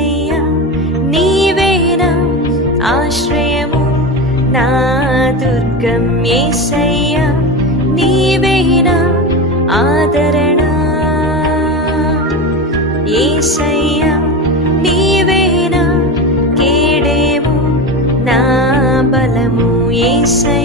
యేసయ్యా నీవేనా ఆశ్రయము నా దుర్గం యేసయ్యా నీవేనా ఆదరణ యేసయ్యా నీవేనా కేడేము నా బలము యేసయ్యా